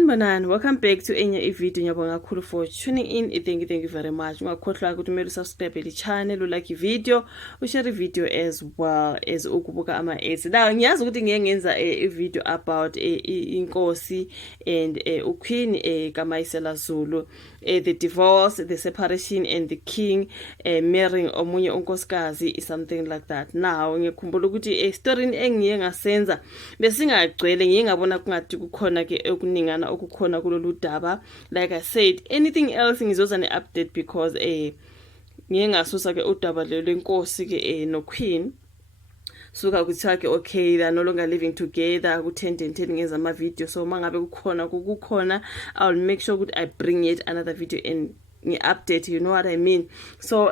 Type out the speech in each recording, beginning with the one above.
Sanibonani, welcome back to enye ivideo. Ngiyabonga kakhulu for tuning in. Thank you very much. Ungakhohlwa ukuthi kumele usubscribe le channel, like video, ushare video as well as ukubuka ama-ads. Now ngiyazi ukuthi ngeke ngenza video about inkosi and uQueen kaMayisela Zulu, the divorce, the separation and the king marrying omunye unkosikazi is something like that. Now ngikhumbula ukuthi story engiye ngasenza besingagcwele ngiyengabona kungathi kukhona ke okuningana okukhona kulolu daba. Like I said, anything else ngizoza ne-update because ngiyengasusa ke udaba lwenkosi ke no Queen. Suka kuthiwa ke okay, they are no longer living together ku-10 ngenza ama-video. So mangabe kukhona I'll make sure ukuthi I bring yet another video and ngi-update, you know what I mean. So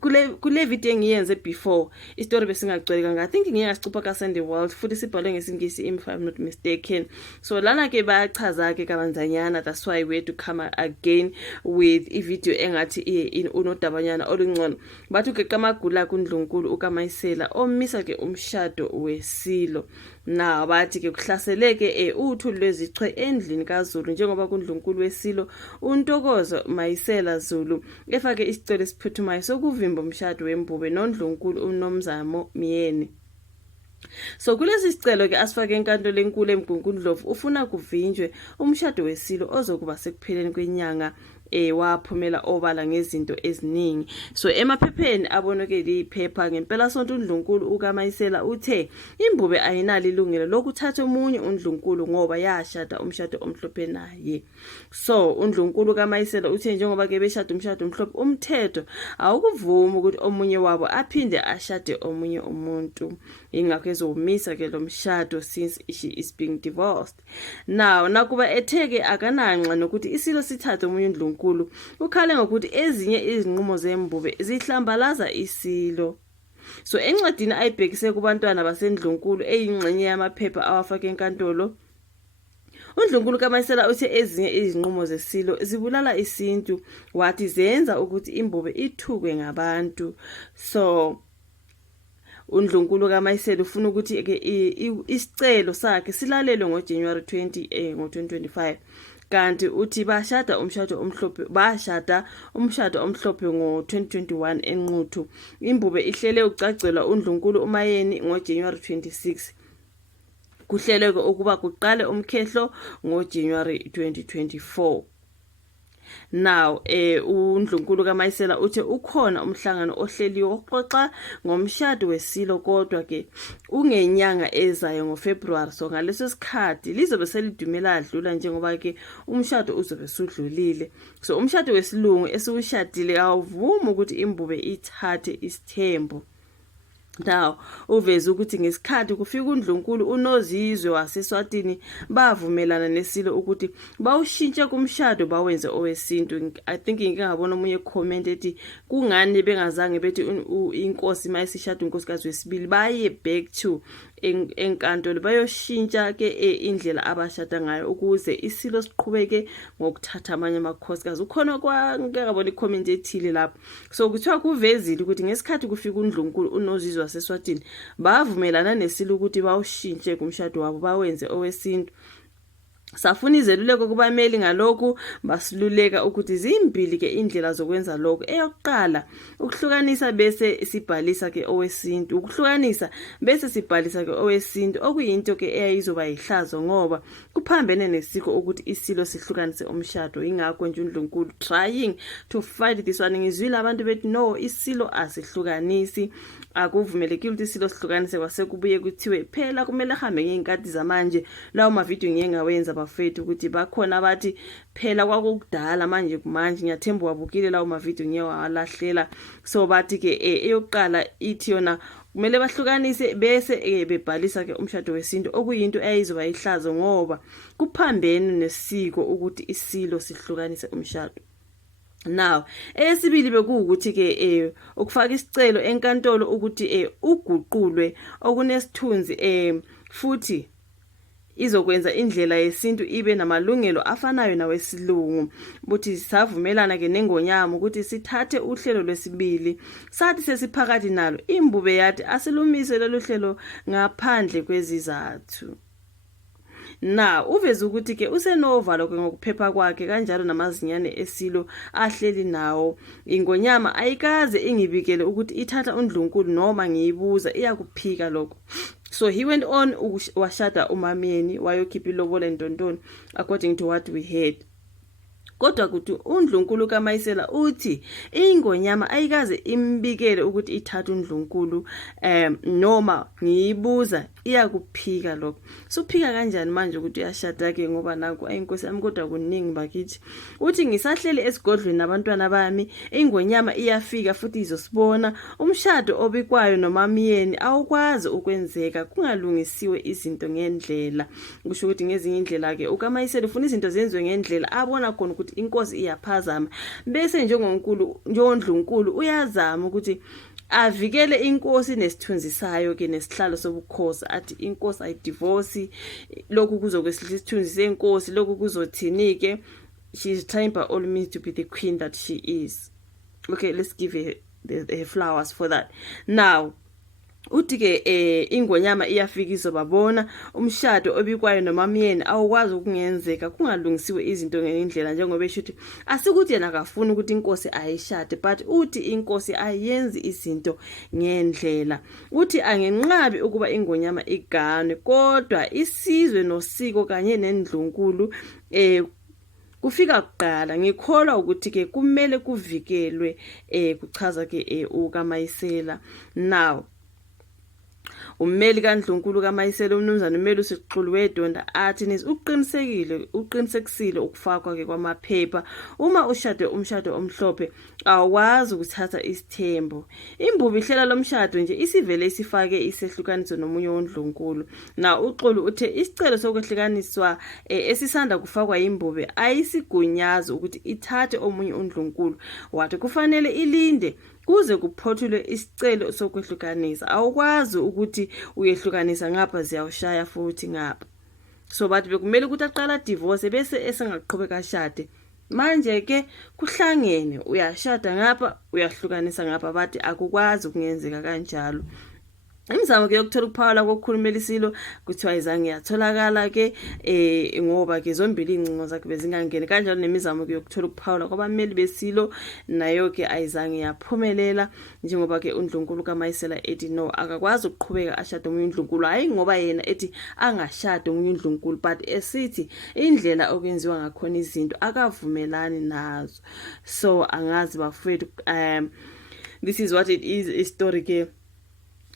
kule video engiyenze before istory besingagcwele kanga, I think ngiye ngasicupha kaSandy World futhi sibhalwe ngesingisi if I'm not mistaken. So lana ke bayachaza ke kabanzanyana, that's why we had to come again with i-video engathi unodabanyana olungcono. Bathu ke kamagula kuNdlunkulu ukaMayisela omisa ke umshado weSilo. Na bathi ke kuhlaseleke uthu lwezichwe endlini kaZulu njengoba kuNdlunkulu weSilo uNtokozo Mayisela Zulu efake isicelo esiphuthumayo sokuvimba umshado wembube noNdlunkulu uNomzamo Miyeni. So kulesi sicelo ke asifake enkantolo enkulu eMgungundlovu ufuna kuvinjwe umshado weSilo ozokuba sekupheleni kwenyanga waphumela obala ngezinto eziningi. So emaphepheni aboneke liphepha ngempela sonto uNdlunkulu ukaMayisela uthe imbube ayinalo ilungelo lokuthatha omunye uNdlunkulu ngoba yashada umshado omhlophe naye. So uNdlunkulu kaMayisela uthe njengoba ke beshada umshado omhlophe umthetho awukuvuma ukuthi omunye wabo aphinde ashade omunye umuntu, ingakho ezomisa ke lo mshado since she is being divorced. Now nakuba etheke akananxa nokuthi iSilo sithathe omunye uNdlunkulu, ukhale ngokuthi ezinye izinqumo zembube zihlambalaza iSilo. So encwadini ayibhekise kubantwana baseNdlunkulu eyingxenye yamaphepha awafaka enkantolo, uNdlunkulu kaMayisela uthi ezinye izinqumo zeSilo zibulala isintu, wathi zenza ukuthi imbube ithukwe ngabantu. So uNdlunkulu kaMayisela ufuna ukuthi ke isicelo sakhe silalelwe ngoJanuary 20 ngo-2025. Kanti uthi bashada umshado omhlophe ngo-2021 enquthu. Imbube ihlele ucacelwa uNdlunkulu uMayeni ngoJanuary 26. Kuhleleke ukuba kuqale umkhehlo ngoJanuary 2024. Now uNdlunkulu kaMayisela uthi ukhona umhlangano ohleliwe oxoxa ngomshado weSilo kodwa ke ungenyanga ezayo ngoFebruary. So ngaleso sikhathi lizobe selidumela adlula njengoba ke umshado uzobe sudlulile. So umshado wesilungu esiwushadile awuvumi ukuthi imbube ithathe isithembu. Now uveza ukuthi ngesikhathi kufika uNdlunkulu uNozizwe waseSwatini bavumelana neSilo ukuthi bawushintshe kumshado bawenze owesintu. I think ngingabona omunye comment ethi kungani bengazange bethi inkosi mayisishada unkosikazi wesibili baye back to enkantolo bayoshintsha ke indlela abashada ngayo ukuze iSilo siqhubeke ngokuthatha amanye amakhosikazi. Ukhona ngingabona icomment ethile lapho. So kuthiwa kuvezile ukuthi ngesikhathi kufika uNdlunkulu uNozizwe waseSwatini bavumelana neSilo ukuthi bawushintshe kumshado wabo bawenze owesintu. Safuna izeluleko kubameli ngalokhu basiluleka ukuthi zimbili ke indlela zokwenza lokho. Eyokuqala ukuhlukanisa bese sibhalisa ke owesintu, ukuhlukanisa bese sibhalisa ke owesintu okuyinto ke eyayizoba yihlazo ngoba kuphambene nesiko ukuthi iSilo sihlukanise umshado. Ingakho nje uNdlunkulu trying to fight this one. Ngizwile abantu bethi no, iSilo asihlukanisi, akuvumelekile ukuthi iSilo sihlukanise. Kwase kubuye kuthiwe phela kumele hambe ngeenkhathi zamanje. Lawo ma video ngiye ngawenza bafethu ukuthi bakhona abathi phela kwakudala manje kumanje. Ngiyathemba wabukile lawo ma video ngiye walahlela. So bathi ke eyokuqala ithi yona kumele bahlukanise bese bebhalisa ke umshado wesintu okuyinto eyayizoba ihlazo ngoba kuphambene nesiko ukuthi iSilo sihlukanise umshado. Now esibili bekuwukuthi ke ukufaka isicelo enkantolo ukuthi uguqulwe okunesithunzi futhi izokwenza indlela yesintu ibe namalungelo afanayo nawesilungu. Buthi savumelana ke nengonyama ukuthi sithathe uhlelo lwesibili. Sathi sesiphakathi nalo imbube yathi asilumise lolu hlelo ngaphandle kwezizathu. na uveze ukuthi ke usenovalo ke ngokuphepha kwakhe kanjalo namazinyane esilo ahleli nawo. Ingonyama ayikaze ingibikele ukuthi ithatha uNdlunkulu noma ngiyibuza iyakuphika lokho. So he went on washada umamyeni wayokhipha ilobola eNtontoni according to what we heard. Kodwa kuthi uNdlunkulu kaMayisela uthi ingonyama ayikaze imbikele ukuthi ithatha uNdlunkulu noma ngiyibuza iyakuphika lokho. Suphika kanjani manje ukuthi uyashada ke ngoba naku ayinkosi yami kodwa kuningi bakithi. Uthi ngisahleli esigodlweni nabantwana bami ingonyama iyafika futhi izosibona umshado obikwayo nomamiyeni awukwazi ukwenzeka kungalungisiwe izinto ngendlela. Kusho ukuthi ngezinye indlela ke ukaMayisela ufuna izinto zenziwe ngendlela abona khona ukuthi inkosi iyaphazama bese njengoNdlunkulu uyazama ukuthi avikele inkosi nesithunzi sayo ke nesihlalo sobukhosi athi inkosi ayidivorce lokhu kuzokwesihla isithunzi senkosi lokhu kuzothini ke she is trying by all means to be the queen that she is. Okay, let's give her the flowers for that. Now uthi ke ingonyama iyafika izobabona umshado obikwayo nomamyeni awukwazi ukungenzeka kungalungisiwe izinto ngendlela njengoba eshuthi asikuthi yena akafuna ukuthi inkosi ayishade but uthi inkosi ayenzi izinto ngendlela. Uthi angenqabi ukuba ingonyama iganwe kodwa isizwe nosiko kanye neNdlunkulu kufika kuqala ngikholwa ukuthi ke kumele kuvikelwe kuchaza ke ukaMayisela. Now ummeli kaNdlunkulu kaMayisela umnumzana uMeli uSiqulu weDonda athi uqinisekisile ukufakwa ke kwamaphepha uma ushade umshado omhlophe awazi ukuthatha isithembu. Imbubi ihlela lomshado nje isivele isifake isehlukaniso nomunye woNdlunkulu. Na uXulu uthe isicelo sokwehlukaniswa esisanda kufakwa imbubi ayisigunyazi ukuthi ithathe omunye uNdlunkulu wathi kufanele ilinde kuze kuphothulwe isicelo sokwehlukanisa awukwazi ukuthi uyehlukanisa ngapha ziyawushaya futhi ngapha. So bathi bekumele ukuthi aqala divorce bese esengaqhubeka ashade. Manje ke kuhlangene uyashada ngapha uyahlukanisa ngapha bathi akukwazi ukungenzeka kanjalo. Imizamo ke yokuthola ukuphawula kokukhulumela isilo kuthiwa izange yatholakala ke ngoba ke zombili incingo zakhe bezingangene kanjalo nemizamo ke yokuthola ukuphawula kwabameli besilo nayo ke ayizange yaphumelela njengoba ke uNdlunkulu kaMayisela ethi no akakwazi ukuqhubeka ashade umunye uNdlunkulu hayi ngoba yena ethi angashade umunye uNdlunkulu but esithi indlela okwenziwa ngakhona izinto akavumelani nazo. So angazi bafethu this is what it is istory ke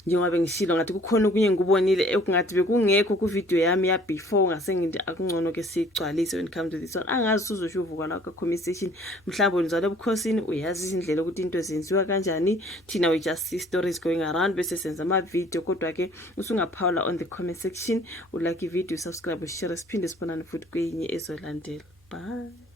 njengoba bengishilo ngathi kukhona okunye ngikubonile ekungathi bekungekho ku video yami ya before ngase ngithi akungcono ke sigcwalise when it comes to this one. Angazi uzosho uvuka la ka conversation mhlawumbe nizale ebukhosini uyazi izindlela ukuthi into ezenziwa kanjani thina we just see stories going around bese senza ama video kodwa ke usungaphawula on the comment section ulike i video subscribe share siphinde sibonane futhi kwenye ezolandela. Bye.